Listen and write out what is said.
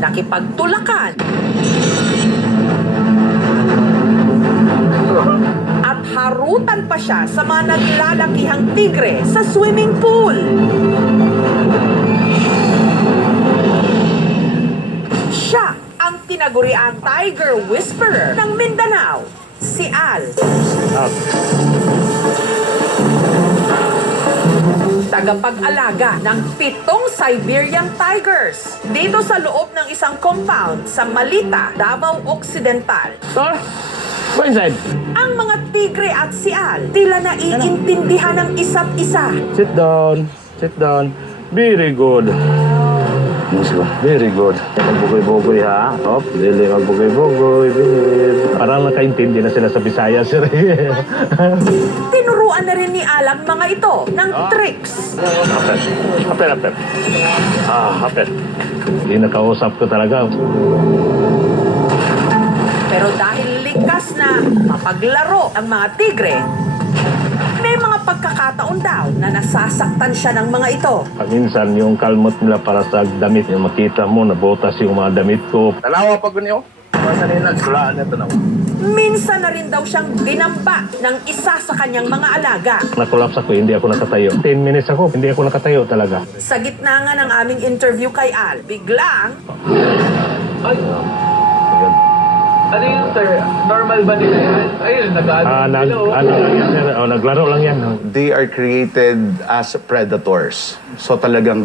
nakipagtulakan, at harutan pa siya sa mga naglalakihang tigre sa swimming pool. Siya ang tinaguriang Tiger Whisperer ng Mindanao, si Al. Tagapag-alaga ng 7 Siberian Tigers dito sa loob ng isang compound sa Malita, Davao Occidental. Sir, go inside. Ang mga tigre at si Al tila naiintindihan ng isa't isa. Sit down. Sit down. Very good. Very good. Magbugoy-bugoy ha. Op, dili magbugoy-bugoy. Parang nakaintindi na sila sa Bisaya, sir. Tinuruan na rin ni Al ang mga ito ng tricks. Hapet. Hapet. Hindi nakausap ko talaga. Pero dahil likas na mapaglaro ang mga tigre, may mga pagkakataon daw na nasasaktan siya ng mga ito. Minsan yung kalmot nila para sa damit, yung makita mo, nabotas yung mga damit ko. Tanawa pa ko niyo. Minsan na rin daw siyang binamba ng isa sa kanyang mga alaga. Nakulaps ako, hindi ako nakatayo. 10 minutes ako, hindi ako nakatayo talaga. Sa gitna nga ng aming interview kay Al, biglang Ano yun, sir? Normal ba nila yan? Ayun, Naglaro lang yan. They are created as predators. So talagang